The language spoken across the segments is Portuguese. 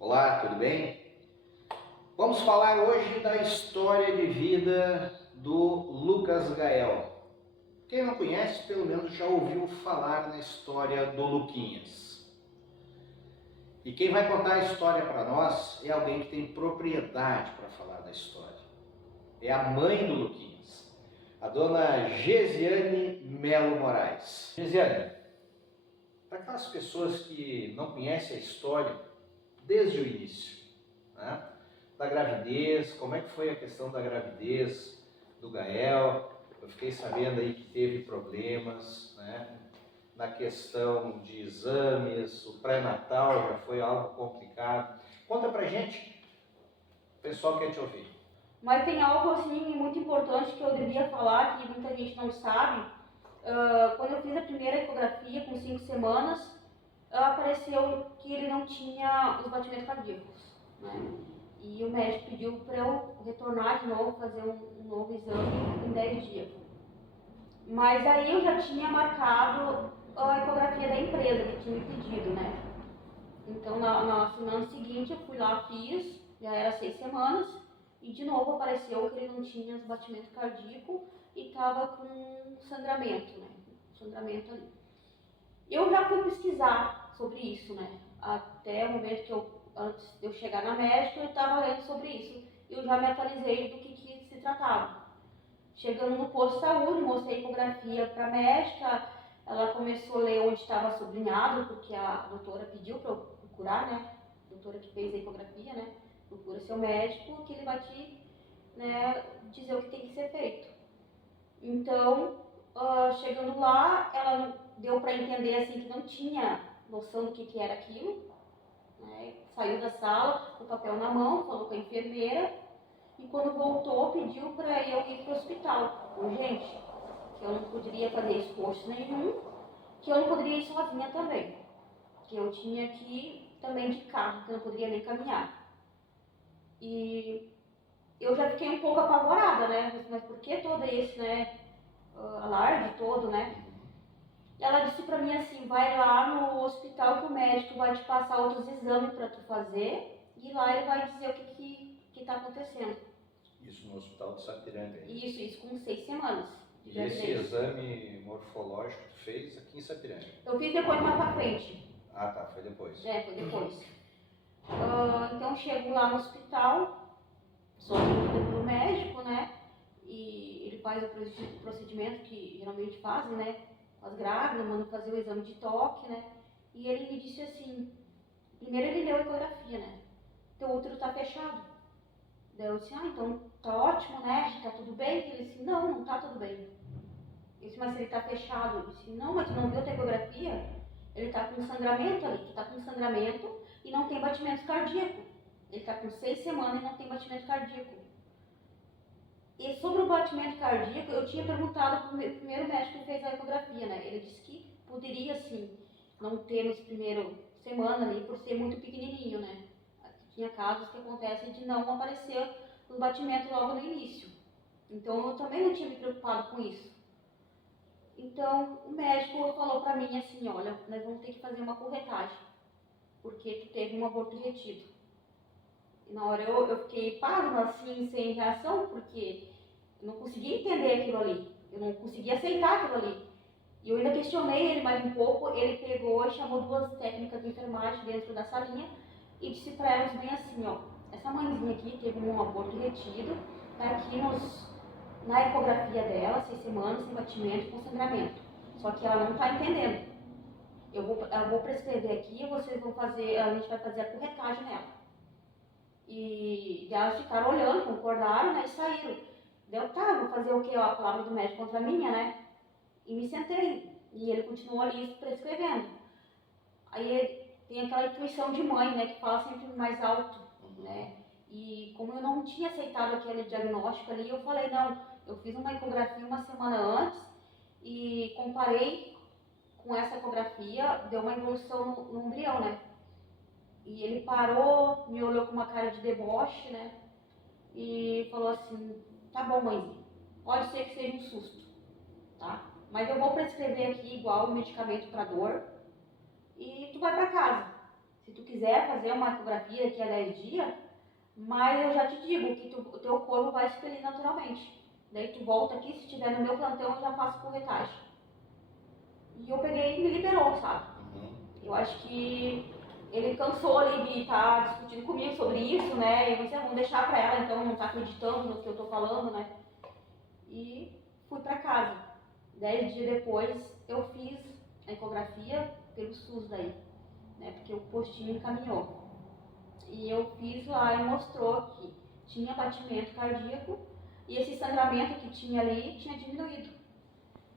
Olá, tudo bem? Vamos falar hoje da história de vida do Lucas Gael. Quem não conhece, pelo menos já ouviu falar na história do Luquinhas. E quem vai contar a história para nós é alguém que tem propriedade para falar da história. É a mãe do Luquinhas, a dona Gesiane Melo Moraes. Gesiane, para aquelas pessoas que não conhecem a história desde o início, né? Da gravidez, como é que foi a questão da gravidez do Gael? Eu fiquei sabendo aí que teve problemas, né? Na questão de exames, o pré-natal já foi algo complicado. Conta pra gente, o pessoal quer te ouvir. Mas tem algo assim muito importante que eu devia falar, que muita gente não sabe. Quando eu fiz a primeira ecografia com 5 semanas, apareceu que ele não tinha os batimentos cardíacos, né? E o médico pediu para eu retornar de novo, fazer um novo exame em 10 dias. Mas aí eu já tinha marcado a ecografia da empresa que tinha me pedido, né? Então na semana seguinte eu fui lá, fiz, já era 6 semanas, e de novo apareceu que ele não tinha os batimentos cardíacos e estava com sangramento, né? Sangramento ali. Eu já fui pesquisar sobre isso, né? Até o momento que antes de eu chegar na médica, eu estava lendo sobre isso. Eu já me atualizei do que se tratava. Chegando no posto de saúde, mostrei a ecografia para a médica, ela começou a ler onde estava sublinhado, porque a doutora pediu para eu procurar, né? A doutora que fez a ecografia, né? Procura seu médico, que ele vai te, né, dizer o que tem que ser feito. Então, chegando lá, ela deu para entender assim que não tinha noção do que era aquilo, né? Saiu da sala, com o papel na mão, falou com a enfermeira, e quando voltou pediu para eu ir para o hospital, urgente, que eu não poderia fazer esforço nenhum, que eu não poderia ir sozinha também, que eu tinha que ir também de carro, que eu não poderia nem caminhar. E eu já fiquei um pouco apavorada, né? Mas por que todo esse, né, alarde todo, né? Ela disse pra mim assim, vai lá no hospital que o médico vai te passar outros exames para tu fazer e lá ele vai dizer o que tá acontecendo. Isso no hospital de Sapiranga. Isso com 6 semanas. E esse exame morfológico tu fez aqui em Sapiranga? Eu fiz depois mais pra frente. Ah tá, foi depois. Foi depois. Então chego lá no hospital, sou atendida pelo médico, né? E ele faz o procedimento que geralmente fazem, né? As grávidas, mandam fazer o exame de toque, né? E ele me disse assim, primeiro ele leu a ecografia, né? Teu útero tá fechado. Daí eu disse, então tá ótimo, né? Tá tudo bem? Ele disse, não tá tudo bem. Eu disse, mas ele tá fechado. Ele disse, não, mas tu não viu a ecografia? Ele tá com sangramento ali, tu tá com sangramento e não tem batimento cardíaco. Ele tá com 6 semanas e não tem batimento cardíaco. E sobre o batimento cardíaco, eu tinha perguntado para o primeiro médico que fez a ecografia, né? Ele disse que poderia, sim, não ter nos primeiros semanas ali, por ser muito pequenininho, né? Tinha casos que acontecem de não aparecer os batimentos logo no início. Então, eu também não tinha me preocupado com isso. Então, o médico falou para mim assim, olha, nós vamos ter que fazer uma corretagem, porque tu teve um aborto retido. E na hora eu fiquei pasma, assim, sem reação, porque eu não conseguia entender aquilo ali. Eu não conseguia aceitar aquilo ali. E eu ainda questionei ele mais um pouco. Ele pegou e chamou 2 técnicas de enfermagem dentro da salinha e disse para elas bem assim, ó, essa mãezinha aqui teve um aborto retido, tá aqui na ecografia dela, 6 semanas, sem batimento, com sangramento. Só que ela não tá entendendo. Eu vou prescrever aqui e vocês vão fazer, a gente vai fazer a corretagem nela. E elas ficaram olhando, concordaram, né, e saíram. Deu, tá, vou fazer o que? A palavra do médico contra a minha, né? E me sentei. E ele continuou ali prescrevendo. Aí tem aquela intuição de mãe, né, que fala sempre mais alto, né? E como eu não tinha aceitado aquele diagnóstico ali, eu falei, não, eu fiz uma ecografia uma semana antes e comparei com essa ecografia, deu uma evolução no embrião, né? E ele parou, me olhou com uma cara de deboche, né? E falou assim, tá bom, mãezinha, pode ser que seja um susto, tá? Mas eu vou prescrever aqui igual o medicamento para dor e tu vai para casa. se tu quiser fazer uma ecografia daqui a 10 dias, mas eu já te digo que o teu corpo vai expelir naturalmente. Daí tu volta aqui, se estiver no meu plantão, eu já faço corretagem. E eu peguei e me liberou, sabe? Eu acho que ele cansou ali de estar discutindo comigo sobre isso, né? E eu pensei, vamos deixar pra ela, então não tá acreditando no que eu tô falando, né? E fui pra casa. 10 dias depois, eu fiz a ecografia pelo SUS daí, né? Porque o postinho encaminhou. E eu fiz lá e mostrou que tinha batimento cardíaco e esse sangramento que tinha ali tinha diminuído.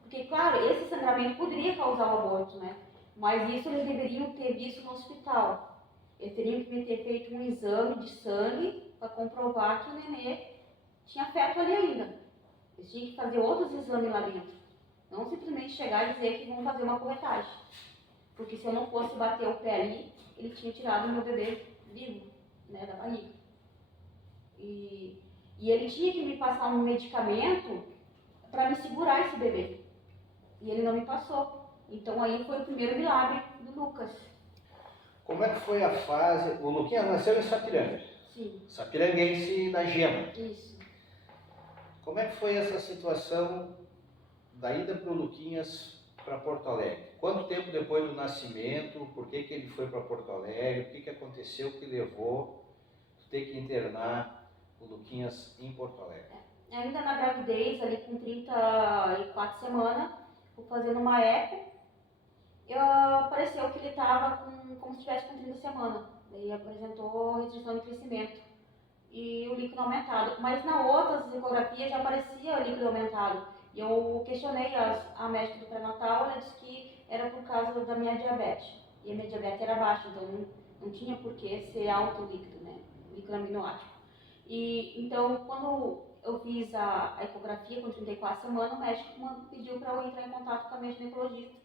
Porque, claro, esse sangramento poderia causar o aborto, né? Mas isso eles deveriam ter visto no hospital. Eles teriam que me ter feito um exame de sangue para comprovar que o nenê tinha feto ali ainda. Eles tinham que fazer outros exames lá dentro. Não simplesmente chegar e dizer que vão fazer uma corretagem. Porque se eu não fosse bater o pé ali, ele tinha tirado o meu bebê vivo, né, da barriga. E ele tinha que me passar um medicamento para me segurar esse bebê. E ele não me passou. Então aí foi o primeiro milagre do Lucas. Como é que foi a fase? O Luquinhas nasceu em Sapiranga. Sim. Sapiranguense da Gema. Isso. Como é que foi essa situação da ida para o Luquinhas para Porto Alegre? Quanto tempo depois do nascimento? Por que ele foi para Porto Alegre? O que aconteceu que levou a ter que internar o Luquinhas em Porto Alegre? Ainda na gravidez, ali com 34 semanas, fui fazendo uma eco. Pareceu que ele estava como se estivesse com 30 semanas. Ele apresentou restrição de crescimento e o líquido aumentado. Mas na outras ecografias já aparecia o líquido aumentado. E eu questionei a médica do pré-natal, ela disse que era por causa da minha diabetes. E a minha diabetes era baixa, então não tinha por que ser alto o líquido, né? Líquido aminoático. E então, quando eu fiz a ecografia com 34 semanas, o médico pediu para eu entrar em contato com a minha ginecologista,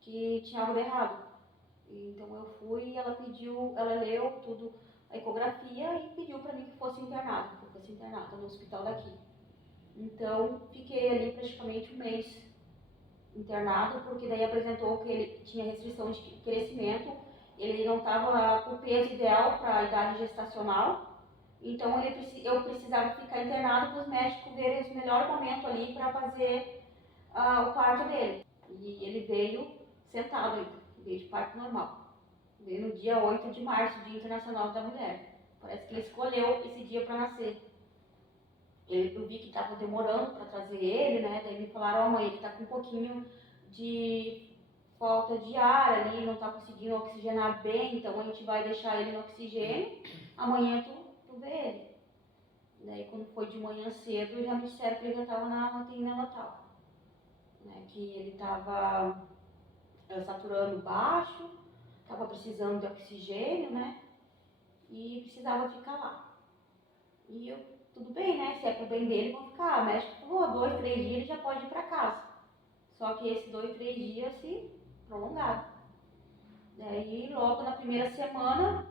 que tinha algo de errado. Então eu fui e ela leu tudo, a ecografia, e pediu para mim que fosse internado, no hospital daqui. Então fiquei ali praticamente um mês internado, porque daí apresentou que ele tinha restrição de crescimento, ele não estava com o peso ideal para a idade gestacional. Então eu precisava ficar internado para os médicos verem o melhor momento ali para fazer o parto dele. E ele veio sentado ainda, veio de parto normal. Veio no dia 8 de março, Dia Internacional da Mulher. Parece que ele escolheu esse dia para nascer. Eu vi que estava demorando para trazer ele, né? Daí me falaram, mãe, ele está com um pouquinho de falta de ar ali, não está conseguindo oxigenar bem, então a gente vai deixar ele no oxigênio. Amanhã tu vê ele. Daí quando foi de manhã cedo, já me disseram que ele já estava na UTI neonatal, né? Que ele estava saturando baixo, estava precisando de oxigênio, né? E precisava ficar lá. E eu, tudo bem, né? Se é pro bem dele, vão ficar. O médico falou, 2, 3 dias ele já pode ir para casa. Só que esses 2, 3 dias se prolongaram. Daí logo na primeira semana,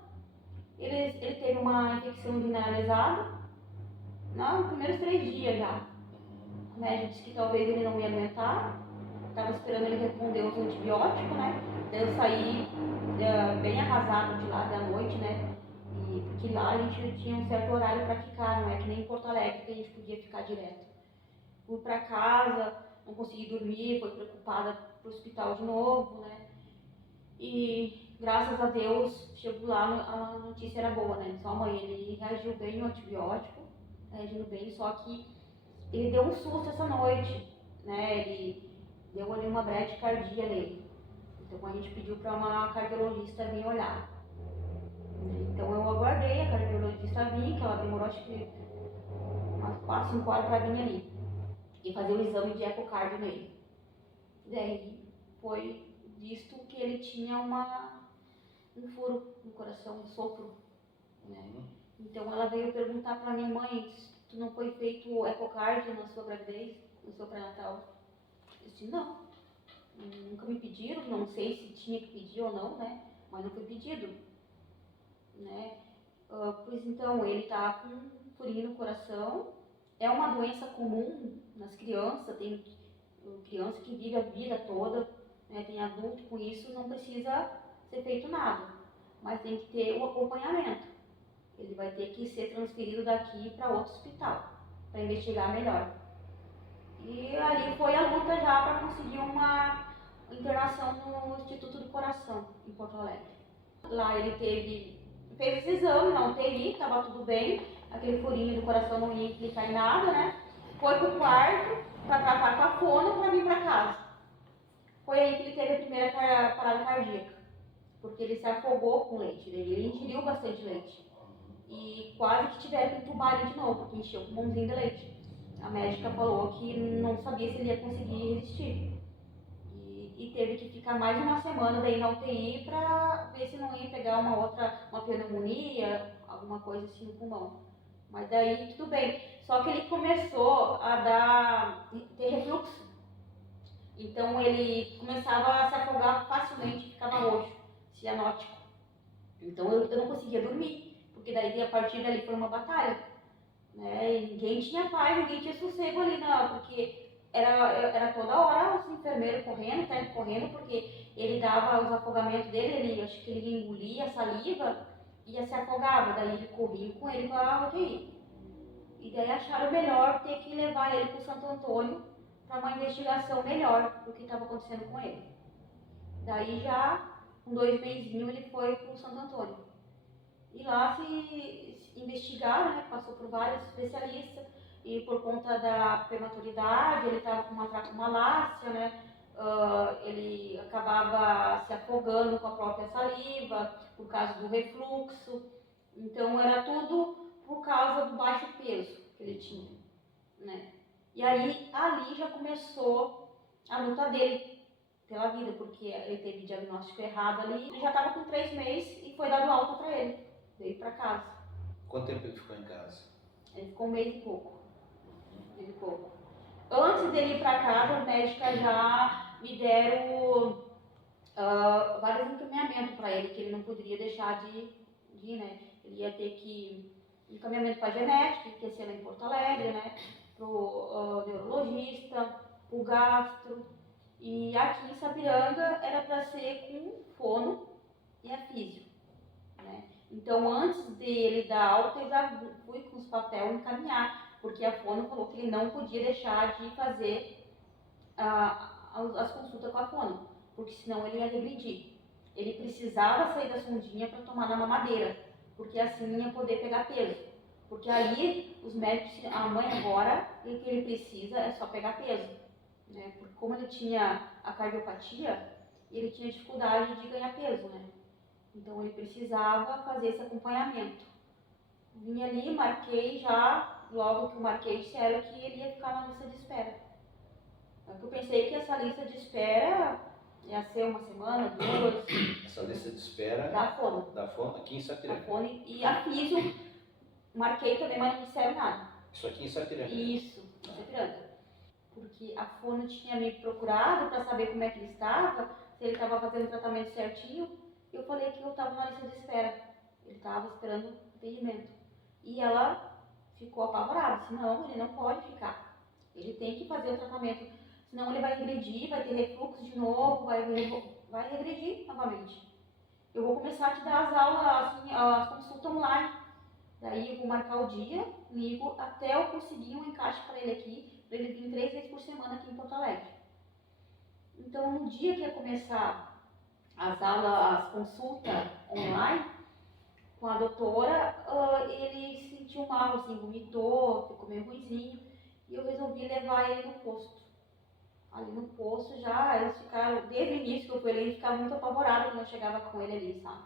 ele teve uma infecção generalizada. Nos primeiros 3 dias já. O médico disse que talvez ele não ia aguentar. Estava esperando ele responder os antibióticos, né? Daí eu saí bem arrasado de lá da noite, né? Porque lá a gente tinha um certo horário para ficar, não é que nem em Porto Alegre que a gente podia ficar direto. Fui para casa, não consegui dormir, fui preocupada pro hospital de novo, né? E graças a Deus, chegou lá, a notícia era boa, né? Só amanhã ele reagiu bem no antibiótico, reagindo bem, só que ele deu um susto essa noite, né? Ele deu ali uma bradicardia nele. Então a gente pediu para uma cardiologista vir olhar. Então eu aguardei a cardiologista vir, que ela demorou acho que umas 4, 5 horas para vir ali e fazer o exame de ecocardio nele. Daí foi visto que ele tinha um furo no coração, um sopro, né? Então ela veio perguntar para minha mãe, tu não foi feito ecocardio na sua gravidez, no seu pré-natal? Eu disse, não, nunca me pediram, não sei se tinha que pedir ou não, né? Mas não foi pedido, né? Pois então, ele está com um furinho no coração, é uma doença comum nas crianças, tem criança que vive a vida toda, né? Tem adulto com isso, não precisa ser feito nada. mas tem que ter o acompanhamento. Ele vai ter que ser transferido daqui para outro hospital, para investigar melhor. E ali foi a luta já para conseguir uma internação no Instituto do Coração, em Porto Alegre. Lá ele fez esse exame na UTI, estava tudo bem, aquele furinho do coração não ia implicar em nada, né? Foi pro quarto para tratar com a fono para vir para casa. Foi aí que ele teve a primeira parada cardíaca, porque ele se afogou com leite, ele ingeriu bastante leite. E quase que tiveram que entubar ele de novo, porque encheu o pulmãozinho de leite. A médica falou que não sabia se ele ia conseguir resistir. E teve que ficar mais uma semana daí na UTI para ver se não ia pegar uma pneumonia, alguma coisa assim no pulmão. Mas daí tudo bem. Só que ele começou a ter refluxo. Então ele começava a se afogar facilmente, ficava roxo, cianótico. Então eu não conseguia dormir, porque daí a partir dali foi uma batalha. Né? E ninguém tinha paz, ninguém tinha sossego ali, não, porque era toda hora os enfermeiros correndo, técnico correndo, porque ele dava os afogamentos dele, acho que ele engolia a saliva e se afogava, daí ele corria com ele para a UTI. E daí acharam melhor ter que levar ele para o Santo Antônio para uma investigação melhor do que estava acontecendo com ele. Daí já, com 2 mesinhos, ele foi para o Santo Antônio. E lá se investigaram, né, passou por vários especialistas, e por conta da prematuridade, ele estava com uma tracomalácia, né, ele acabava se afogando com a própria saliva, por causa do refluxo. Então era tudo por causa do baixo peso que ele tinha, né. E aí, ali já começou a luta dele pela vida, porque ele teve diagnóstico errado ali. Ele já estava com 3 meses e foi dado alta para ele, veio para casa. Quanto tempo ele ficou em casa? Ele ficou 1 mês e pouco. Antes dele ir para casa, as médicas já me deram vários encaminhamentos para ele, que ele não poderia deixar de ir, né? Ele ia ter que encaminhamento para genética, que ia ser lá em Porto Alegre, né? Pro neurologista, pro gastro. E aqui em Sapiranga era para ser com fono e a físio, né? Então antes dele dar alta, eu já fui com os papéis encaminhar, porque a fono falou que ele não podia deixar de fazer as consultas com a fono, porque senão ele ia regredir. Ele precisava sair da sondinha para tomar na mamadeira, porque assim ia poder pegar peso. Porque aí os médicos, a mãe agora, o que ele precisa é só pegar peso, né? Porque como ele tinha a cardiopatia, ele tinha dificuldade de ganhar peso, né? Então ele precisava fazer esse acompanhamento. Vim ali, marquei já, logo que eu marquei, disseram que ele ia ficar na lista de espera. Eu pensei que essa lista de espera ia ser 1 semana, 2. Essa lista de espera Da fono. Da fono aqui em Sapiranga. Da fono e a físio, marquei também, mas não disseram nada. Isso aqui em Sapiranga? Isso, em Sapiranga. Porque a fono tinha me procurado para saber como é que ele estava, se ele estava fazendo o tratamento certinho. Eu falei que eu estava na lista de espera. Ele estava esperando atendimento. E ela ficou apavorada, disse, não, ele não pode ficar. Ele tem que fazer o tratamento, senão ele vai regredir, vai ter refluxo de novo, vai regredir novamente. Eu vou começar a te dar as aulas, assim, as consultas online. Daí eu vou marcar o dia, ligo, até eu conseguir um encaixe para ele aqui, para ele vir 3 vezes por semana aqui em Porto Alegre. Então, no dia que ia começar as aulas, as consultas online, com a doutora, ele se sentiu mal, assim, vomitou, ficou meio ruizinho, e eu resolvi levar ele no posto. Ali no posto já, eles ficaram, desde o início que eu fui ali, eles ficaram muito apavorados quando eu chegava com ele ali, sabe?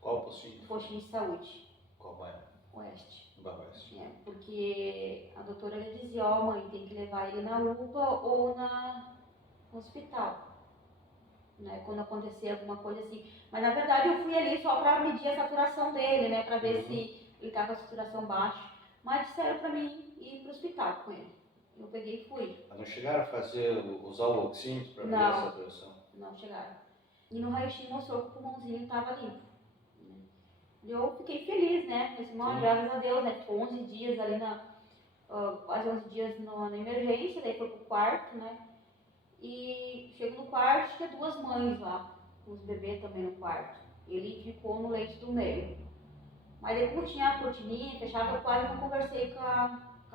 Qual postinho? Postinho de saúde. Qual bairro? Oeste. No Bairro Oeste. Porque a doutora dizia, mãe, tem que levar ele na UPA ou no hospital. Né, quando acontecer alguma coisa assim. Mas na verdade eu fui ali só para medir a saturação dele, né, para ver se ele estava com a saturação baixa. Mas disseram para mim ir para o hospital com ele. Eu peguei e fui. Mas não chegaram a usar o oxímetro para ver a saturação? Não chegaram. E no raio-x mostrou que o pulmãozinho estava limpo. Eu fiquei feliz, né? Falei assim, graças a Deus, né? Ficou 11 dias ali quase 11 dias na emergência, daí foi pro quarto, né? E chego no quarto, tinha 2 mães lá, com os bebês também no quarto. ele ficou no leito do meio. Mas aí como tinha a cortininha fechada, eu quase não conversei com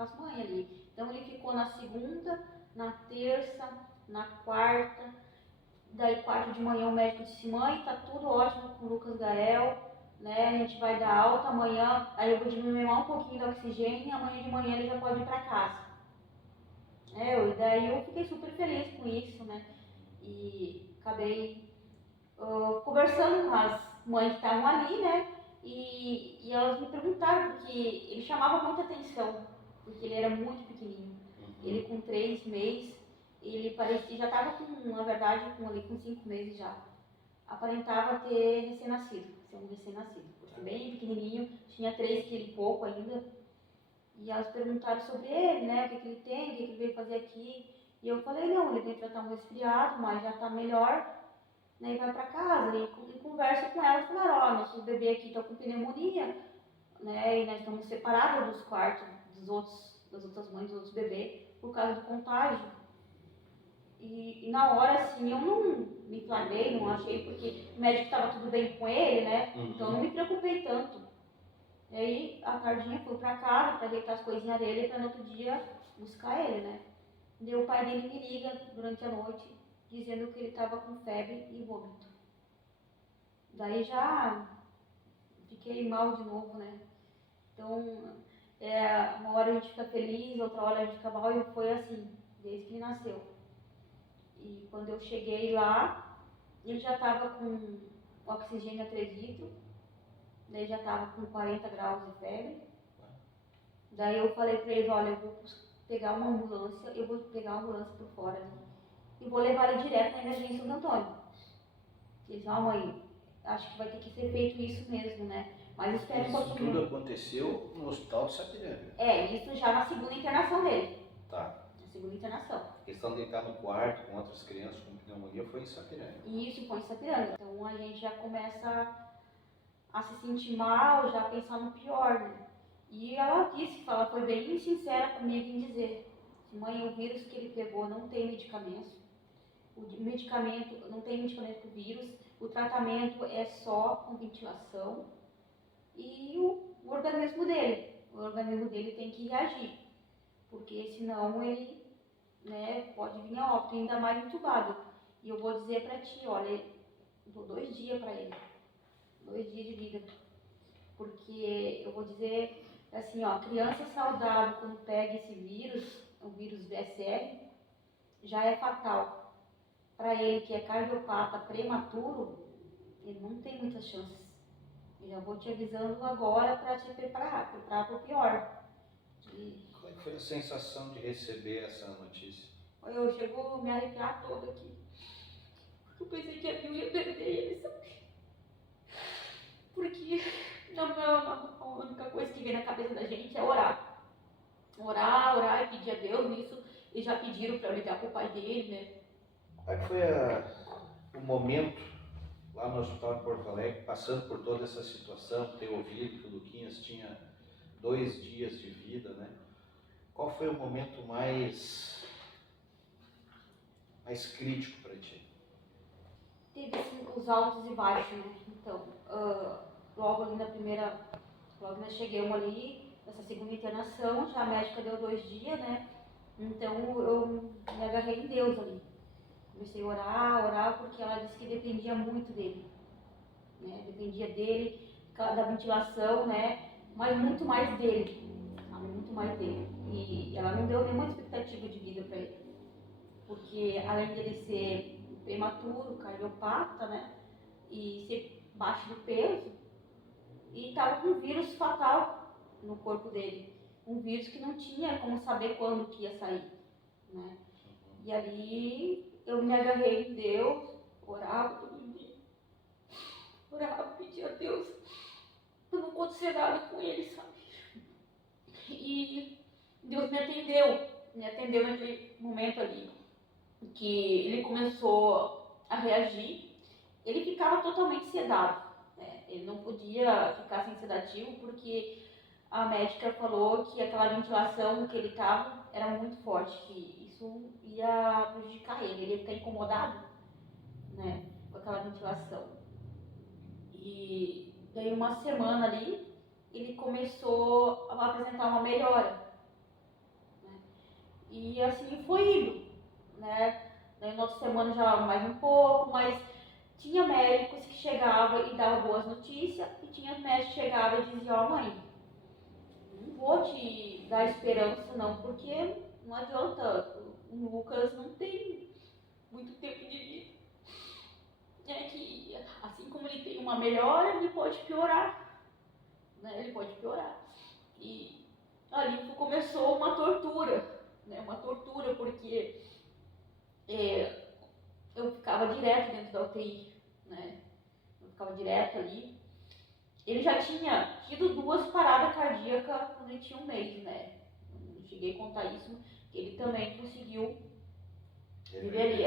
as mães ali. Então ele ficou na segunda, na terça, na quarta. Daí quarta de manhã o médico disse, mãe, tá tudo ótimo com o Lucas Gael, né? A gente vai dar alta amanhã, aí eu vou diminuir um pouquinho do oxigênio e amanhã de manhã ele já pode ir para casa. E daí eu fiquei super feliz com isso, né? E acabei conversando com as mães que estavam ali, né? E elas me perguntaram, porque ele chamava muita atenção, porque ele era muito pequenininho. Ele com 3 meses, ele parecia, já estava com, na verdade, com 5 meses já. Aparentava ter recém-nascido, ser um recém-nascido. Bem pequenininho, tinha 3 quilos e pouco ainda. E elas perguntaram sobre ele, né? O que ele tem, o que ele veio fazer aqui. E eu falei, não, ele veio tratar um resfriado, mas já está melhor, né? E vai para casa. E conversa com elas, falaram, ó, nosso bebê aqui está com pneumonia, né? E nós estamos separados dos quartos das outras mães, dos outros bebês, por causa do contágio. E na hora, assim, eu não me flagrei, não achei, porque o médico estava tudo bem com ele, né? Então eu não me preocupei tanto. E aí a tardinha foi pra casa pra ajeitar as coisinhas dele pra no outro dia buscar ele, né? E o pai dele me liga durante a noite dizendo que ele tava com febre e vômito. Daí já fiquei mal de novo, né? Então, uma hora a gente fica feliz, outra hora a gente fica mal, e foi assim, desde que ele nasceu. E quando eu cheguei lá, ele já tava com oxigênio a 3 litros. Daí já estava com 40 graus de febre. Daí eu falei para eles, olha, eu vou pegar uma ambulância, eu vou pegar a ambulância por fora ali, e vou levar ele direto na emergência do Antônio. Eles, mãe, acho que vai ter que ser feito isso mesmo, né? Mas espera um pouquinho. Isso tudo aconteceu no hospital de Sapiranga? Isso já na segunda internação dele. Tá. Na segunda internação. A questão de estar no quarto com outras crianças com pneumonia foi em Sapiranga? Isso, foi em Sapiranga. Então a gente já começa a se sentir mal, já a pensar no pior, né? E ela disse que ela foi bem sincera comigo em dizer, mãe, o vírus que ele pegou não tem medicamento, não tem medicamento para o vírus, o tratamento é só com ventilação e o organismo dele tem que reagir, porque senão ele, né, pode vir a óbito, ainda mais entubado. E eu vou dizer para ti, olha, eu dou 2 dias para ele. 2 dias de vida, porque eu vou dizer assim, ó, criança saudável quando pega esse vírus, o vírus VSR, já é fatal. Para ele que é cardiopata prematuro, ele não tem muitas chances. Eu já vou te avisando agora para te preparar para o pior. Qual foi a sensação de receber essa notícia? Eu chego a me arrepiar toda aqui, porque eu pensei que eu ia perder ele, sabe? Porque a única coisa que vem na cabeça da gente é orar. Orar e pedir a Deus nisso. E já pediram para eu ligar pro pai dele, né? Qual foi o momento lá no hospital de Porto Alegre, passando por toda essa situação, ter ouvido que o Luquinhas tinha 2 dias de vida, né? Qual foi o momento mais crítico para ti? Teve assim, os altos e baixos, né? Então, logo nós chegamos ali, nessa segunda internação, já a médica deu 2 dias, né? Então eu me agarrei em Deus ali. Comecei a orar, porque ela disse que dependia muito dele, né? Dependia dele, da ventilação, né? Mas muito mais dele, sabe? Muito mais dele. E ela não deu nenhuma expectativa de vida para ele, porque além dele ser prematuro, cardiopata, né? E ser baixo do peso, e estava com um vírus fatal no corpo dele. Um vírus que não tinha como saber quando que ia sair, né? E ali eu me agarrei em Deus, orava todo dia. Orava, pedia a Deus para não acontecer nada com ele, sabe? E Deus me atendeu naquele momento ali, que ele começou a reagir. Ele ficava totalmente sedado, né? Ele não podia ficar sem sedativo porque a médica falou que aquela ventilação que ele estava era muito forte, que isso ia prejudicar ele ia ficar incomodado, né, com aquela ventilação. E daí uma semana ali, ele começou a apresentar uma melhora, né? E assim foi indo, né? Daí na outra semana já mais um pouco, mas tinha médicos que chegavam e davam boas notícias, e tinha médicos que chegavam e diziam, ó mãe, não vou te dar esperança não, porque não adianta, o Lucas não tem muito tempo de vida. É que assim como ele tem uma melhora, ele pode piorar, né? Ele pode piorar. E ali começou uma tortura, né? Uma tortura porque eu ficava direto dentro da UTI, né? Eu ficava direto ali. Ele já tinha tido 2 paradas cardíacas quando ele tinha 1 mês, né? Não cheguei a contar isso, que ele também conseguiu viver ali,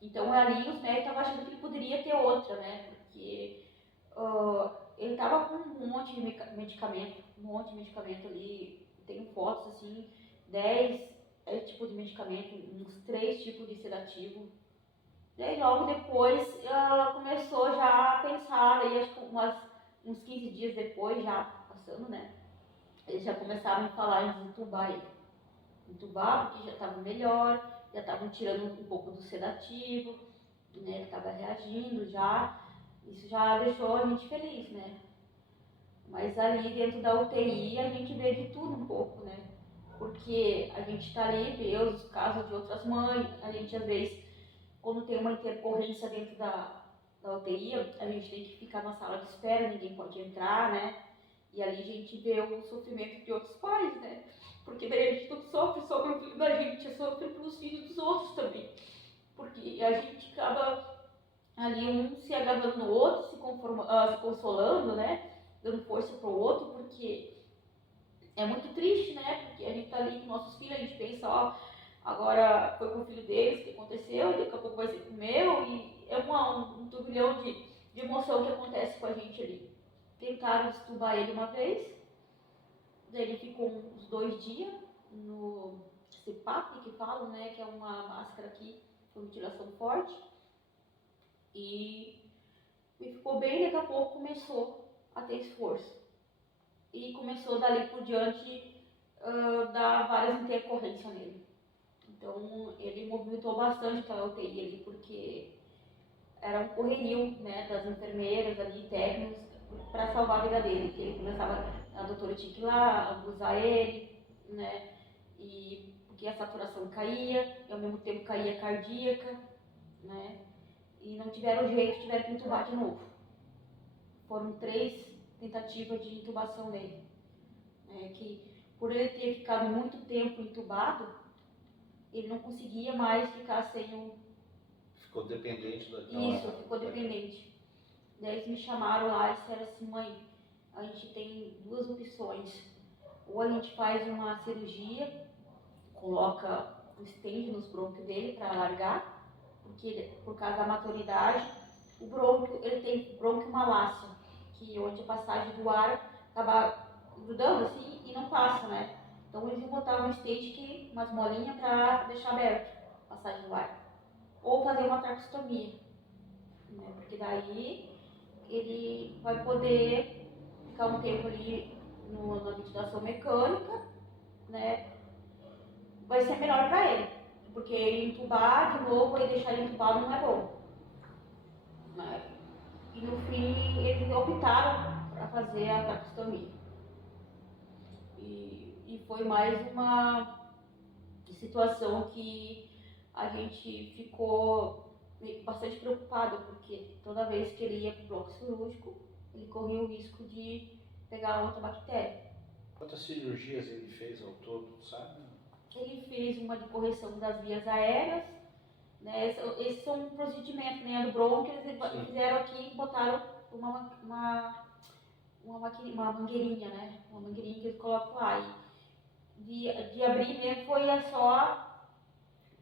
Então ali os médicos estavam achando que ele poderia ter outra, né? Porque ele estava com um monte de medicamento ali. Tenho fotos assim, 10 tipos de medicamento, uns 3 tipos de sedativo. Daí logo depois começou já a pensar, daí acho que uns 15 dias depois, já passando, né? Eles já começaram a falar em desentubar ele. Entubar porque já estava melhor, já estavam tirando um pouco do sedativo, né? Ele estava reagindo já. Isso já deixou a gente feliz, né? Mas ali dentro da UTI a gente vê de tudo um pouco, né? Porque a gente está ali, vê os casos de outras mães, a gente às vezes, quando tem uma intercorrência dentro da UTI, a gente tem que ficar na sala de espera, ninguém pode entrar, né? E ali a gente vê o sofrimento de outros pais, né? Porque daí a gente não sofre sobre o filho da gente, sofre pelos filhos dos outros também. Porque a gente acaba ali um se agarrando no outro, se consolando, né? Dando força pro outro, porque é muito triste, né? Porque a gente tá ali com nossos filhos, a gente pensa, ó, agora foi com o filho deles que aconteceu, daqui a pouco vai ser com o meu, e é um turbilhão de emoção que acontece com a gente ali. Tentaram estubar ele uma vez, daí ele ficou uns 2 dias no CPAP, que falam, né? Que é uma máscara aqui com ventilação forte. E ficou bem, daqui a pouco começou a ter esforço. E começou dali por diante dar várias intercorrências nele. Então ele movimentou bastante a UTI ali, porque era um correrio, né, das enfermeiras ali, técnicos, para salvar a vida dele. Que ele começava, a doutora tinha que ir lá, abusar ele, né, e porque a saturação caía, e ao mesmo tempo caía a cardíaca, né, e não tiveram jeito, tiveram que entubar de novo. Foram 3 tentativas de intubação nele, né, que por ele ter ficado muito tempo entubado, ele não conseguia mais ficar sem o... Ficou dependente daquela... Isso, ficou dependente. Daí eles me chamaram lá e disseram assim, mãe, a gente tem 2 opções. Ou a gente faz uma cirurgia, coloca um stent nos brônquios dele para alargar, porque ele, por causa da maturidade, o brônquio, ele tem brônquio malácia, que onde a passagem do ar acaba grudando assim e não passa, né? Então eles iam botar um stent, umas molinhas para deixar aberto a passagem do ar. Ou fazer uma tracostomia, né? Porque daí ele vai poder ficar um tempo ali na ventilação mecânica, né? Vai ser melhor para ele, porque ele entubar de novo e deixar ele entubado não é bom, né? E no fim eles optaram para fazer a tracostomia. E foi mais uma situação que a gente ficou bastante preocupado, porque toda vez que ele ia para o bloco cirúrgico, ele corria o risco de pegar outra bactéria. Quantas cirurgias ele fez ao todo, sabe? Ele fez uma de correção das vias aéreas, né? Esses são um procedimento, né? Do brônquio, eles fizeram aqui e botaram uma mangueirinha, né? Uma mangueirinha que eles colocam lá. E de abrir mesmo foi só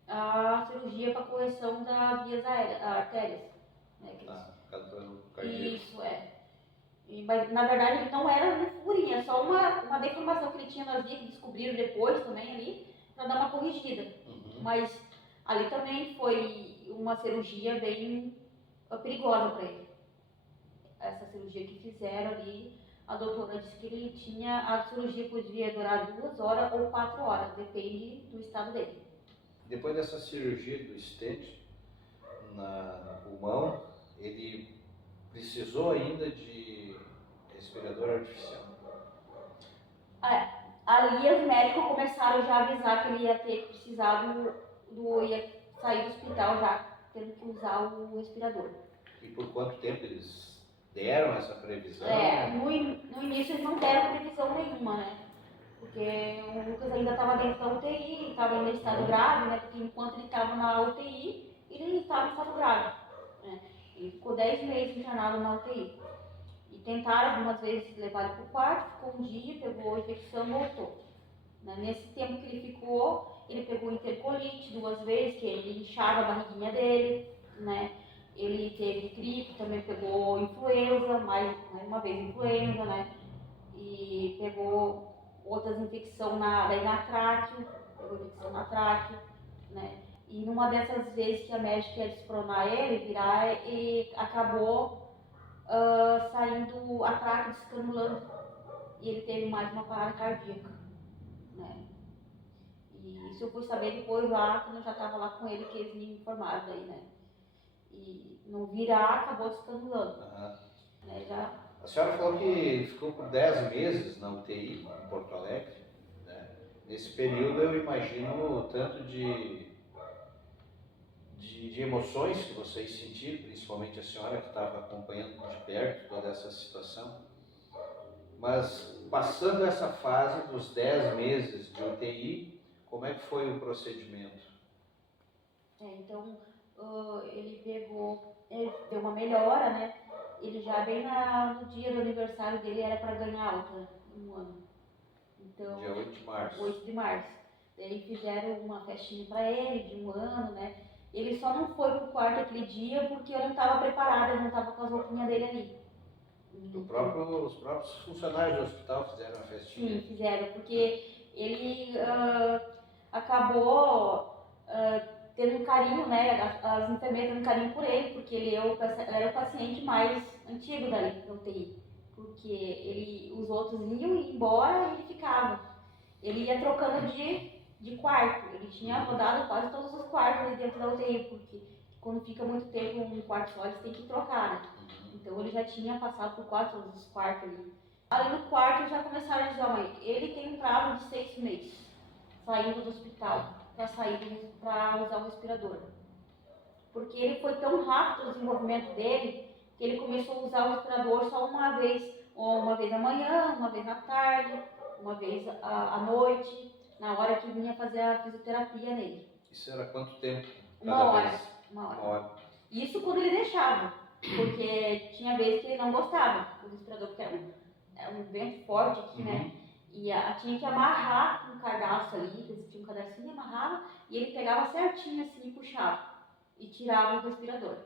a cirurgia para correção das vias aéreas, artérias. Né? Isso, mas na verdade ele não era uma furinha, só uma deformação que ele tinha nas vias, que descobriram depois também ali, para dar uma corrigida. Uhum. Mas ali também foi uma cirurgia bem perigosa para ele. essa cirurgia que fizeram ali, a doutora disse que ele tinha, a cirurgia podia durar 2 horas ou 4 horas, depende do estado dele. Depois dessa cirurgia do stent no pulmão, ele precisou ainda de respirador artificial. Ali os médicos começaram já a avisar que ele ia ter precisado ia sair do hospital já tendo que usar o respirador. E por quanto tempo eles deram essa previsão? No início eles não deram previsão nenhuma, né? Porque o Lucas ainda estava dentro da UTI, estava ainda em estado grave, né? Porque enquanto ele estava na UTI, ele estava em estado grave. Né? Ele ficou 10 meses internado na UTI. E tentaram algumas vezes levar ele para o quarto, ficou um dia, pegou a infecção e voltou. Né? Nesse tempo que ele ficou, ele pegou intercolite 2 vezes, que ele inchava a barriguinha dele, né? Ele teve gripe, também pegou influenza, mais uma vez influenza, né? E pegou outras infecções na tráqueo, né? E numa dessas vezes que a médica ia despronar ele, virar, e acabou saindo a tráqueo descanulando. E ele teve mais uma parada cardíaca, né? E isso eu fui saber depois lá, quando eu já estava lá com ele, que eles me informaram daí, né? E no virar, acabou descanulando. Né? A senhora falou que ficou por 10 meses na UTI, em Porto Alegre. Né? Nesse período eu imagino o tanto de emoções que vocês sentiram, principalmente a senhora que estava acompanhando de perto toda essa situação. Mas passando essa fase dos 10 meses de UTI, como é que foi o procedimento? Então, ele deu uma melhora, né? Ele já bem no dia do aniversário dele era para ganhar alta um ano. Então, dia 8 de março. 8 de março. Daí fizeram uma festinha para ele de um ano, né? Ele só não foi pro quarto aquele dia porque eu não estava preparada, eu não estava com as roupinhas dele ali. Os próprios funcionários do hospital fizeram a festinha? Sim, fizeram, porque ele acabou tendo um carinho, né? As enfermeiras tendo um carinho por ele, porque ele era o paciente mais antigo da UTI. Porque os outros iam embora e ele ficava. Ele ia trocando de quarto. Ele tinha rodado quase todos os quartos ali dentro da UTI, porque quando fica muito tempo em um quarto só, eles têm que trocar, né? Então ele já tinha passado por quase todos os quartos ali. Ali no quarto já começaram a dizer, mãe, ele tem um prazo de 6 meses saindo do hospital para usar o respirador. Porque ele foi tão rápido o desenvolvimento dele que ele começou a usar o respirador só uma vez, ou uma vez à manhã, uma vez à tarde, uma vez à noite, na hora que vinha fazer a fisioterapia nele. Isso era quanto tempo? Uma hora. Isso quando ele deixava, porque tinha vezes que ele não gostava do respirador, porque era um vento forte aqui, né? E tinha que amarrar um cadastro ali, eles tinham um cadastrinho, amarrava, e ele pegava certinho assim e puxava, e tirava o respirador.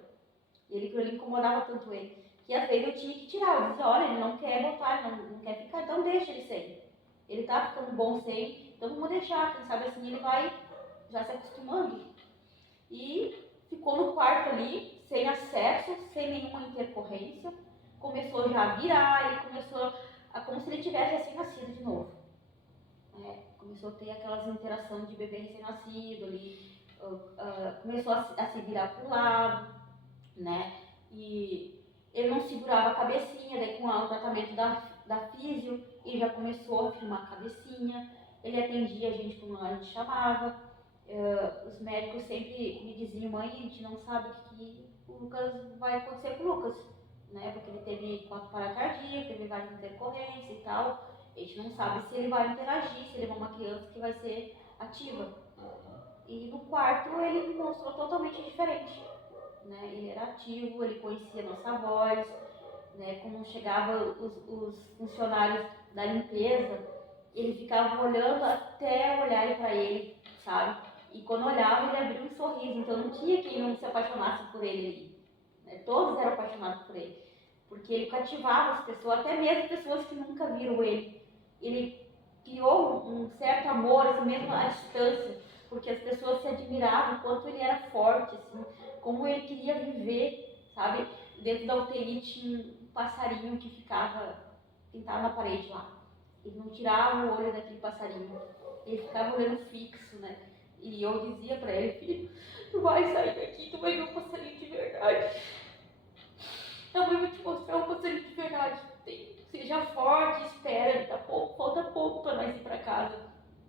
E ele incomodava tanto ele, que às vezes eu tinha que tirar, eu dizia, olha, ele não quer botar, não quer ficar, então deixa ele sem. Ele tá ficando bom sem, então vamos deixar, quem sabe assim ele vai já se acostumando. E ficou no quarto ali, sem acesso, sem nenhuma intercorrência, começou já a virar, ele começou como se ele tivesse recém-nascido de novo. Começou a ter aquelas interações de bebê recém-nascido ali, começou a se virar para o lado, né? E ele não segurava a cabecinha, daí com o tratamento da físio, ele já começou a firmar a cabecinha, ele atendia a gente quando a gente chamava. Os médicos sempre me diziam, mãe, a gente não sabe o que o Lucas vai acontecer com o Lucas, né? Porque ele teve 4 paracardias, teve várias intercorrências e tal. A gente não sabe se ele vai interagir, se ele é uma criança que vai ser ativa. E no quarto ele me mostrou totalmente diferente, né? Ele era ativo, ele conhecia nossa voz, né? Quando chegavam os funcionários da limpeza, ele ficava olhando até olharem para ele, sabe? E quando olhava, ele abria um sorriso, então não tinha quem não se apaixonasse por ele ali. Né? Todos eram apaixonados por ele, porque ele cativava as pessoas, até mesmo pessoas que nunca viram ele. Ele criou um certo amor, assim, mesmo à distância, porque as pessoas se admiravam, quanto ele era forte, assim, como ele queria viver, sabe? Dentro da UTI passarinho que pintava na parede lá. Ele não tirava o olho daquele passarinho. Ele ficava olhando fixo, né? E eu dizia pra ele, filho, tu vai sair daqui, tu vai ver um passarinho de verdade. A mãe vai te mostrar um passarinho de verdade. Seja forte, espera, falta pouco pra nós ir pra casa.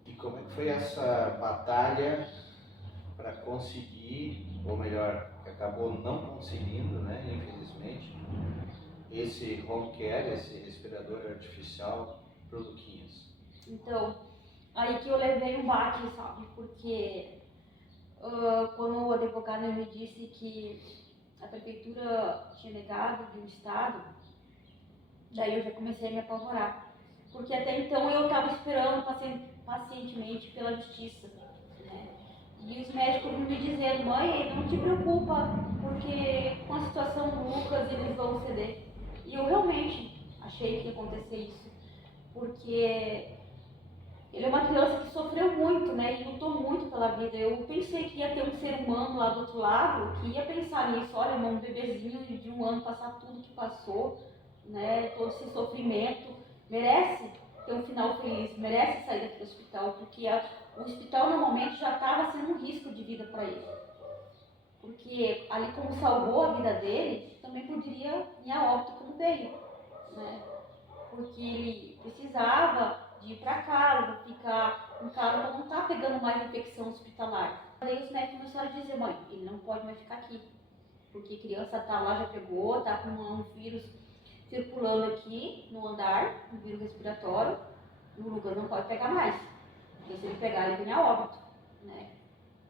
E como é que foi essa batalha para conseguir, ou melhor, que acabou não conseguindo, né, infelizmente, esse home care, esse respirador artificial pro Luquinhas? Então, aí que eu levei um baque, sabe? Porque quando o advogado me disse que a prefeitura tinha negado e o Estado, daí eu já comecei a me apavorar. Porque até então eu estava esperando pacientemente pela justiça, né? E os médicos vinham me dizendo, mãe, não te preocupa, porque com a situação do Lucas eles vão ceder. E eu realmente achei que ia acontecer isso, porque ele é uma criança que sofreu muito, né, e lutou muito pela vida. Eu pensei que ia ter um ser humano lá do outro lado que ia pensar nisso, olha, um bebezinho de 1 ano passar tudo que passou, né, todo esse sofrimento, merece ter um final feliz, merece sair daqui do hospital, porque o hospital normalmente já estava sendo um risco de vida para ele. Porque ali como salvou a vida dele, também poderia ir a óbito como veio, né, porque ele precisava de ir para casa, ficar em casa para não estar pegando mais infecção hospitalar. Aí os médicos começaram a dizer, mãe, ele não pode mais ficar aqui, porque criança tá lá, já pegou, tá com um vírus circulando aqui no andar, um vírus respiratório, e o Lucas não pode pegar mais, porque se ele pegar ele vem a óbito, né?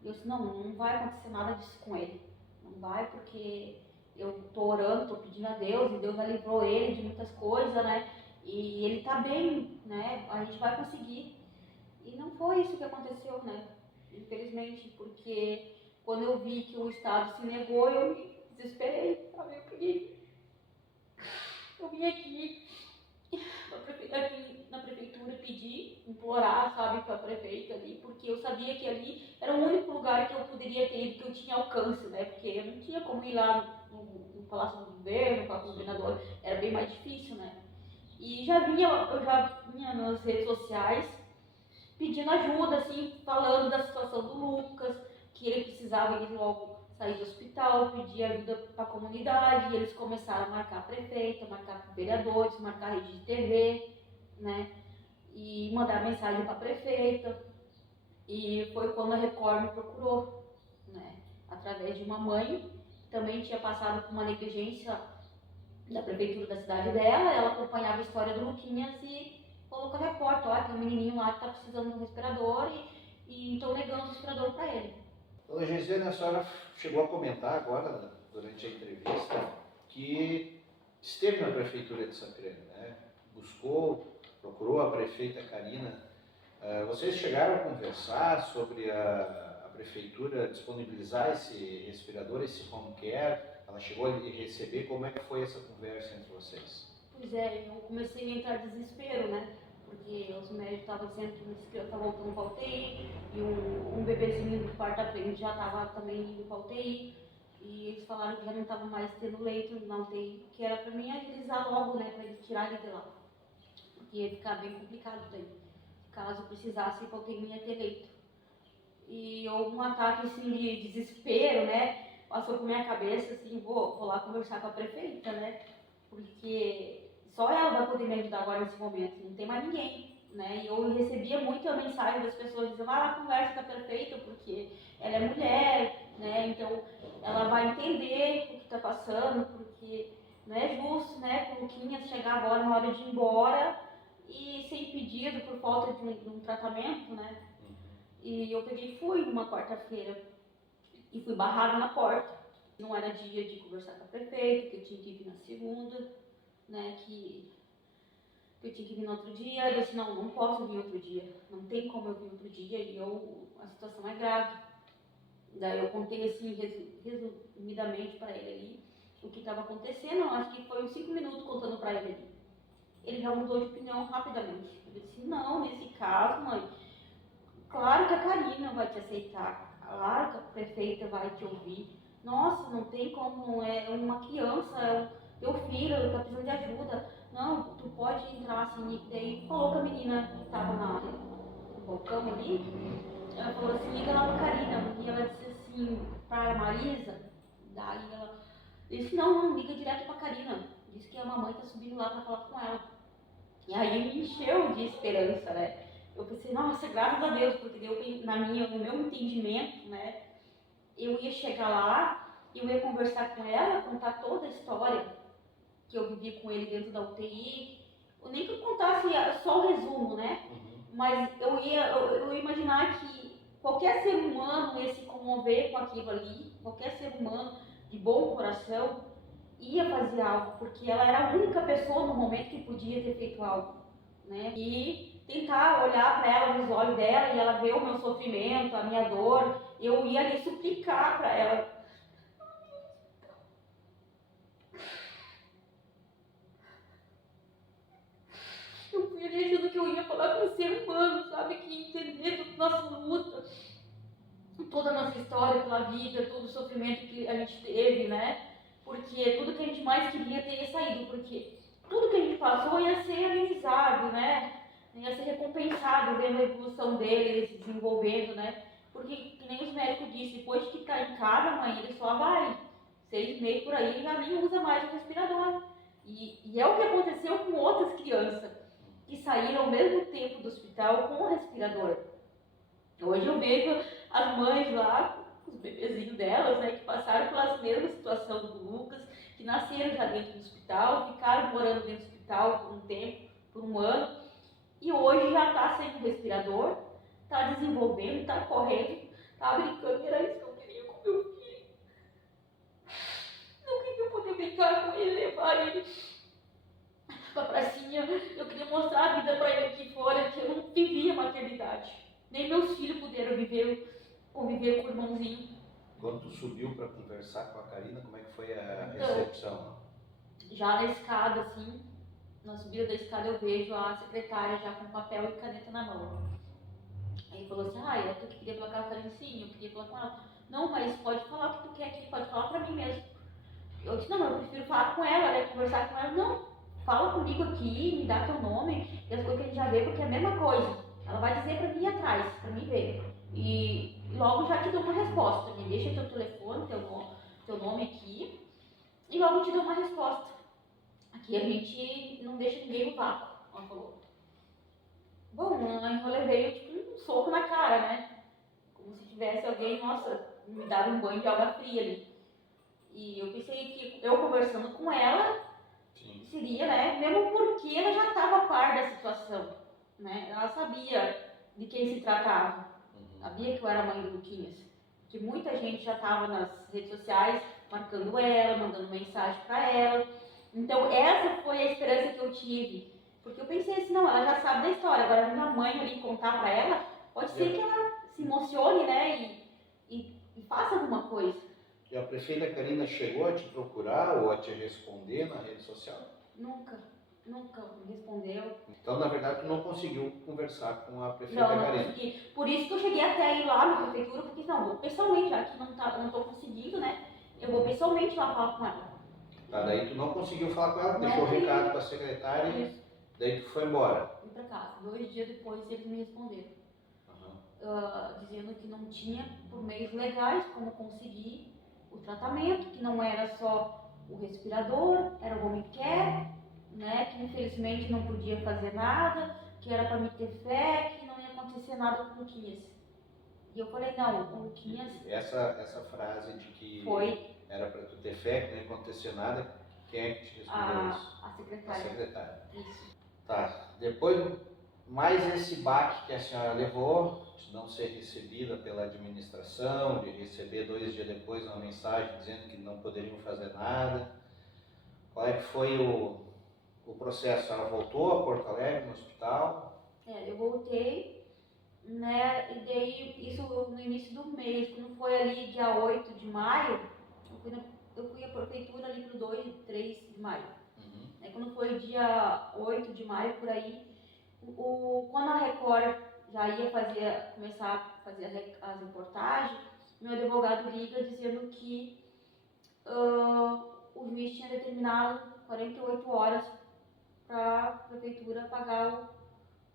E eu disse, não vai acontecer nada disso com ele, não vai, porque eu tô orando, tô pedindo a Deus, e Deus já livrou ele de muitas coisas, né? E ele tá bem, né? A gente vai conseguir. E não foi isso que aconteceu, né? Infelizmente, porque quando eu vi que o Estado se negou, eu me desesperei, sabe? Eu vim aqui na prefeitura pedir, implorar, sabe, para a prefeita ali, porque eu sabia que ali era o único lugar que eu poderia ter, que eu tinha alcance, né? Porque eu não tinha como ir lá no Palácio do Governo, com a governadora, era bem mais difícil, né? E eu já vinha nas redes sociais pedindo ajuda, assim, falando da situação do Lucas, que ele precisava ir logo sair do hospital, pedir ajuda para a comunidade, e eles começaram a marcar a prefeita, marcar vereadores, marcar a rede de TV, né, e mandar mensagem para a prefeita. E foi quando a Record me procurou, né, através de uma mãe, que também tinha passado por uma negligência da prefeitura da cidade dela, ela acompanhava a história do Luquinhas e colocou a repórter, ó, tem um menininho lá que está precisando de um respirador e estão negando o respirador para ele. Dona Geisiane, a senhora chegou a comentar agora, durante a entrevista, que esteve na prefeitura de Sampierana, né? Procurou a prefeita Karina. Vocês chegaram a conversar sobre a prefeitura disponibilizar esse respirador, esse home care? Ela chegou a receber? Como é que foi essa conversa entre vocês? Pois é, eu comecei a entrar em desespero, né? Porque os médicos estavam dizendo que eu estava voltando para UTI e um bebezinho do quarto da frente já estava também indo para UTI. E eles falaram que já não estava mais tendo leito na UTI, que era para mim agilizar logo, né? Para eles tirarem de lá. Porque ia ficar bem complicado daí. Caso precisasse ir para UTI, não ia ter leito. E houve um ataque assim de desespero, né? Passou por minha cabeça assim, vou lá conversar com a prefeita, né? Porque só ela vai poder me ajudar agora nesse momento, não tem mais ninguém, né? E eu recebia muita mensagem das pessoas dizendo, vai lá, conversa com a prefeita, porque ela é mulher, né? Então ela vai entender o que está passando, porque não é justo, né, com o Luquinhas chegar agora na hora de ir embora e ser impedido por falta de um tratamento, né? E eu peguei e fui numa quarta-feira e fui barrada na porta. Não era dia de conversar com a prefeita, que eu tinha que vir na segunda, né, que eu tinha que vir no outro dia. Eu disse, não posso vir outro dia, não tem como eu vir outro dia, e a situação é grave. Daí eu contei assim, resumidamente para ele ali, o que estava acontecendo. Acho que foi uns 5 minutos contando para ele ali. Ele já mudou de opinião rapidamente. Eu disse, não, nesse caso, mãe, claro que a Karina vai te aceitar, claro que a prefeita vai te ouvir. Nossa, não tem como, é uma criança, teu filho tá precisando de ajuda, não, tu pode entrar assim. E daí falou com a menina que tava no balcão ali, ela falou assim, liga lá pra Karina, e ela disse assim, pra Marisa, daí ela disse, não, liga direto pra Karina, disse que a mamãe tá subindo lá pra falar com ela. E aí me encheu de esperança, né? Eu pensei, nossa, graças a Deus, porque deu no meu entendimento, né? Eu ia chegar lá, eu ia conversar com ela, contar toda a história que eu vivi com ele dentro da UTI. Eu nem que eu contasse só o resumo, né? Mas eu ia imaginar que qualquer ser humano ia se comover com aquilo ali, qualquer ser humano de bom coração ia fazer algo, porque ela era a única pessoa no momento que podia ter feito algo, né? E tentar olhar para ela nos olhos dela e ela ver o meu sofrimento, a minha dor, eu ia ali suplicar para ela. Eu fui ali achando que eu ia falar com um ser humano, sabe? Que ia entender toda a nossa luta, toda a nossa história pela vida, todo o sofrimento que a gente teve, né? Porque tudo que a gente mais queria teria saído, porque tudo que a gente passou ia ser amenizado, né? Ia ser recompensado vendo a evolução dele, ele se desenvolvendo, né? Porque, que nem os médicos disseram, depois que tá em casa, mãe, ele só vai 6 meses por aí, já nem usa mais o respirador. E é o que aconteceu com outras crianças que saíram ao mesmo tempo do hospital com o respirador. Hoje eu vejo as mães lá, os bebezinhos delas, né, que passaram pela mesma situação do Lucas, que nasceram já dentro do hospital, ficaram morando dentro do hospital por um tempo, por um ano, e hoje já está sem o respirador, está desenvolvendo, está correndo, está brincando, era isso que eu queria com meu filho. Eu queria poder brincar com ele, levar ele pra pracinha, eu queria mostrar a vida para ele aqui fora, que eu não vivia maternidade. Nem meus filhos puderam conviver com o irmãozinho. Quando tu subiu para conversar com a Karina, como é que foi a recepção? Já na escada, assim, na subida da escada eu vejo a secretária já com papel e caneta na mão. Aí falou assim, é tu que queria falar com a Karina? Sim, eu queria falar com ela. Não, mas pode falar o que tu quer aqui, pode falar pra mim mesmo. Eu disse, não, eu prefiro falar com ela, né, conversar com ela. Não, fala comigo aqui, me dá teu nome, e as coisas que a gente já vê, porque é a mesma coisa. Ela vai dizer pra mim atrás, pra mim ver. E logo já te dou uma resposta. Me deixa teu telefone, teu nome aqui, e logo te dou uma resposta. Aqui a gente não deixa ninguém no vácuo, ela falou. Bom, eu levei tipo um soco na cara, né? Como se tivesse alguém, nossa, me dado um banho de água fria ali. E eu pensei que eu conversando com ela, Sim. seria, né? Mesmo porque ela já estava a par da situação, né? Ela sabia de quem se tratava. Sabia que eu era mãe do Luquinhas. Que muita gente já estava nas redes sociais marcando ela, mandando mensagem para ela. Então essa foi a esperança que eu tive. Porque eu pensei assim, não, ela já sabe da história. Agora a minha mãe ali contar para ela, pode ser que ela se emocione, né? E faça alguma coisa. E a prefeita Karina chegou a te procurar ou a te responder na rede social? Nunca me respondeu. Então, na verdade, tu não conseguiu conversar com a prefeita Não Karina? Consegui. Por isso que eu cheguei até ir lá na prefeitura, porque não, vou pessoalmente, já que não estou conseguindo, né? Eu vou pessoalmente lá falar com ela. Tá, daí tu não conseguiu falar com ela, Não deixou o consegui. recado para a secretária, Isso. daí tu foi embora. Fui pra casa. 2 dias depois eles me responderam. Dizendo que não tinha, por meios legais, como conseguir o tratamento, que não era só o respirador, era o home care, né, que infelizmente não podia fazer nada, que era para me ter fé, que não ia acontecer nada com o Luquinhas. E eu falei, não, o Luquinhas... Essa frase de que foi era para tu ter fé, que não ia acontecer nada, quem é que te respondeu isso? a secretária. A secretária. Isso. Tá, depois mais esse baque que a senhora levou, de não ser recebida pela administração, de receber 2 dias depois uma mensagem dizendo que não poderiam fazer nada. Qual é que foi o processo? Ela voltou a Porto Alegre, no hospital? Eu voltei, né, e daí isso no início do mês, quando foi ali dia 8 de maio, eu fui à prefeitura ali pro 2, 3 de maio. Aí quando foi dia 8 de maio, por aí, quando a Record já ia começar a fazer as reportagens, meu advogado liga dizendo que o juiz tinha determinado 48 horas para a prefeitura pagar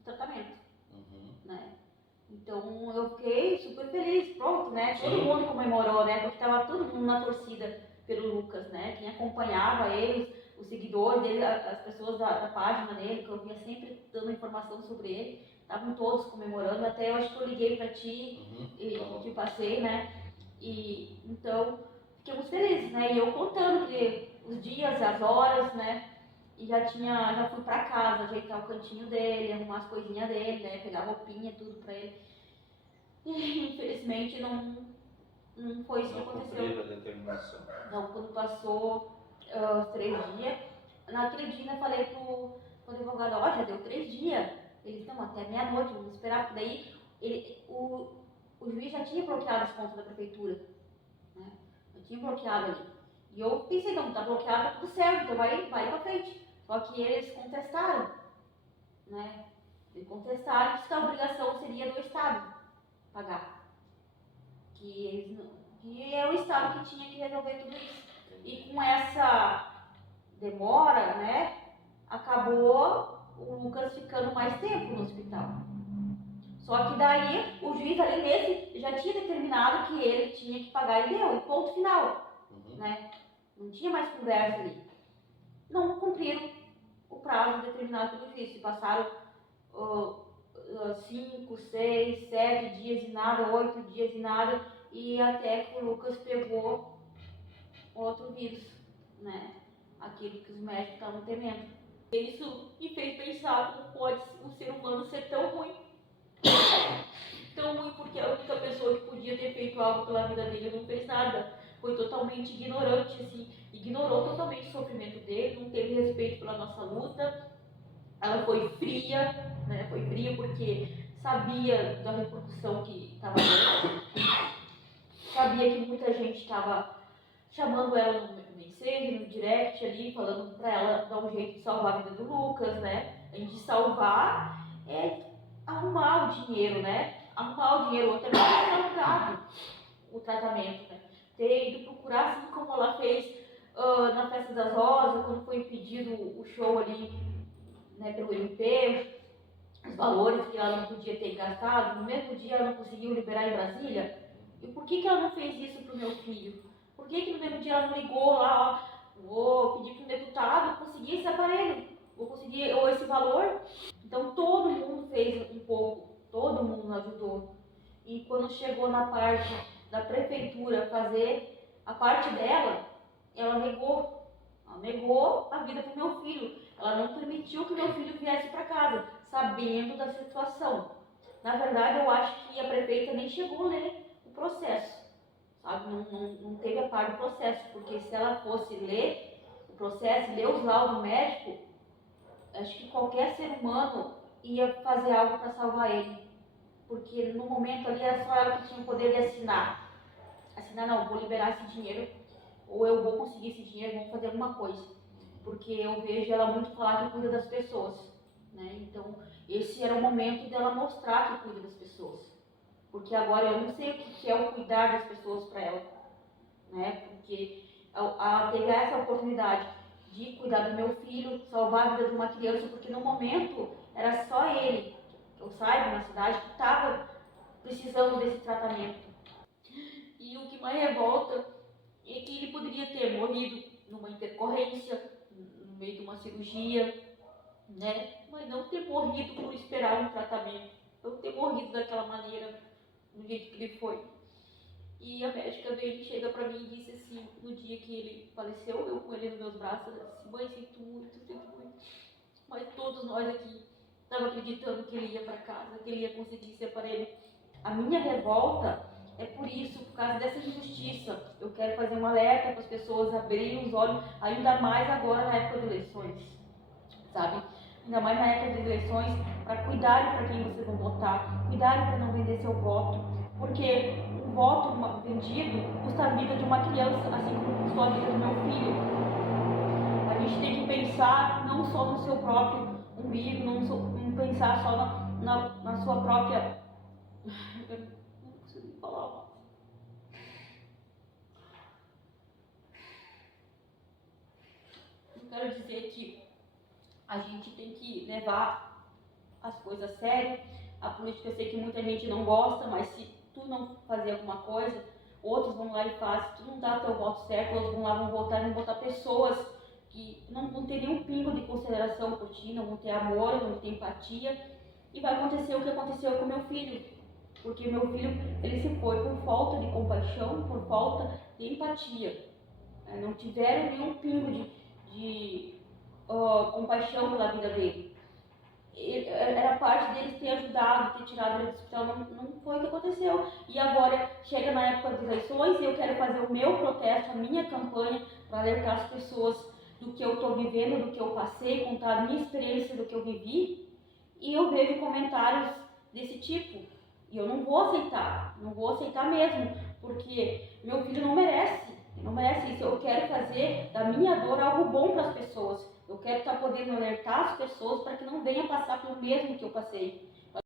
o tratamento, né? Então eu fiquei super feliz, pronto, né? Todo mundo comemorou, né? Porque estava todo mundo na torcida pelo Lucas, né? Quem acompanhava ele, os seguidores dele, as pessoas da página dele, que eu via sempre dando informação sobre ele, estavam todos comemorando. Até eu acho que eu liguei para ti e te passei, né? E então ficamos felizes, né? E eu contando que os dias, as horas, né? E já fui pra casa, ajeitar o cantinho dele, arrumar as coisinhas dele, né? Pegar roupinha, tudo pra ele. E infelizmente não foi isso que aconteceu. Não cumpriram a determinação. Não, quando passou os 3 dias, naquele dia eu falei pro advogado, ó, já deu 3 dias. Ele disse, não, até meia-noite, vamos esperar, porque daí o juiz já tinha bloqueado as contas da prefeitura, né? Já tinha bloqueado ali. E eu pensei, não, tá bloqueado, tá tudo certo, então vai pra frente. Só que eles contestaram, né? Eles contestaram que a obrigação seria do Estado pagar. Que é o Estado que tinha que resolver tudo isso. E com essa demora, né, acabou o Lucas ficando mais tempo no hospital. Só que daí o juiz ali nesse já tinha determinado que ele tinha que pagar e deu, e ponto final, né? Não tinha mais conversa ali. Não cumpriram o prazo determinado pelo juiz. Se passaram 5, 6, 7 dias e nada, 8 dias e nada, e até que o Lucas pegou outro vírus, né? Aquele que os médicos estavam temendo. Isso me fez pensar como pode um ser humano ser tão ruim. Tão ruim porque a única pessoa que podia ter feito algo pela vida dele não fez nada. Foi totalmente ignorante, assim, ignorou totalmente o sofrimento dele, não teve respeito pela nossa luta. Ela foi fria, né? Foi fria porque sabia da repercussão que estava dando, sabia que muita gente estava chamando ela no mensagem, no direct ali, falando para ela dar um jeito de salvar a vida do Lucas, né? A gente salvar é arrumar o dinheiro, né? Arrumar o dinheiro, até mesmo ter alugado o tratamento, né? Ter ido procurar, assim como ela fez na Festa das Rosas, quando foi impedido o show ali, né, pelo MP, os valores que ela não podia ter gastado, no mesmo dia ela não conseguiu liberar em Brasília. E por que ela não fez isso pro meu filho? Por que no mesmo dia ela não ligou lá, ó, vou pedir para um deputado conseguir esse aparelho, vou conseguir ou esse valor? Então todo mundo fez um pouco, todo mundo ajudou. E quando chegou na parte da prefeitura fazer a parte dela, ela negou a vida pro meu filho. Ela não permitiu que meu filho viesse para casa, sabendo da situação. Na verdade, eu acho que a prefeita nem chegou a ler o processo, sabe? Não teve a par do processo, porque se ela fosse ler o processo, ler os laudos médicos, acho que qualquer ser humano ia fazer algo para salvar ele. Porque no momento ali era só ela que tinha o poder de assinar. Assinar, não, vou liberar esse dinheiro, ou eu vou conseguir esse dinheiro, vou fazer alguma coisa. Porque eu vejo ela muito falar que cuida das pessoas, né? Então, esse era o momento dela mostrar que cuida das pessoas. Porque agora eu não sei o que é o cuidar das pessoas para ela, né? Porque ela teve essa oportunidade de cuidar do meu filho, salvar a vida de uma criança, porque no momento era só ele, que eu saiba, na cidade, que estava precisando desse tratamento. E o que mais revolta é que ele poderia ter morrido numa intercorrência, no meio de uma cirurgia, né? Mas não ter morrido por esperar um tratamento, não ter morrido daquela maneira, do jeito que ele foi. E a médica dele chega pra mim e disse assim, no dia que ele faleceu, eu com ele nos meus braços, ela disse, mãe, sinto muito, mas todos nós aqui estávamos acreditando que ele ia para casa, que ele ia conseguir esse aparelho. A minha revolta é por isso, por causa dessa injustiça. Eu quero fazer um alerta para as pessoas abrirem os olhos, ainda mais agora na época de eleições, sabe? Ainda mais na época de eleições, para cuidarem para quem vocês vão votar, cuidarem para não vender seu voto, porque um voto vendido custa a vida de uma criança, assim como custou a vida do meu filho. A gente tem que pensar não só no seu próprio umbigo, não pensar só na sua própria... Eu não consigo falar. eu quero dizer é que a gente tem que levar as coisas a sério. A política eu sei que muita gente não gosta, mas se tu não fazer alguma coisa, outros vão lá e fazem. Se tu não dá teu voto certo, outros vão lá, vão votar e vão votar pessoas que não vão ter nenhum pingo de consideração por ti, não vão ter amor, não vão ter empatia. E vai acontecer o que aconteceu com meu filho. Porque meu filho, ele se foi por falta de compaixão, por falta de empatia. Não tiveram nenhum pingo de compaixão pela vida dele. Era parte deles ter ajudado, ter tirado ele do hospital, não foi o que aconteceu. E agora chega na época das eleições e eu quero fazer o meu protesto, a minha campanha, para alertar as pessoas do que eu estou vivendo, do que eu passei, contar a minha experiência do que eu vivi. E eu vejo comentários desse tipo. E eu não vou aceitar mesmo, porque meu filho não merece isso. Eu quero fazer da minha dor algo bom para as pessoas. Eu quero estar podendo alertar as pessoas para que não venham passar pelo mesmo que eu passei.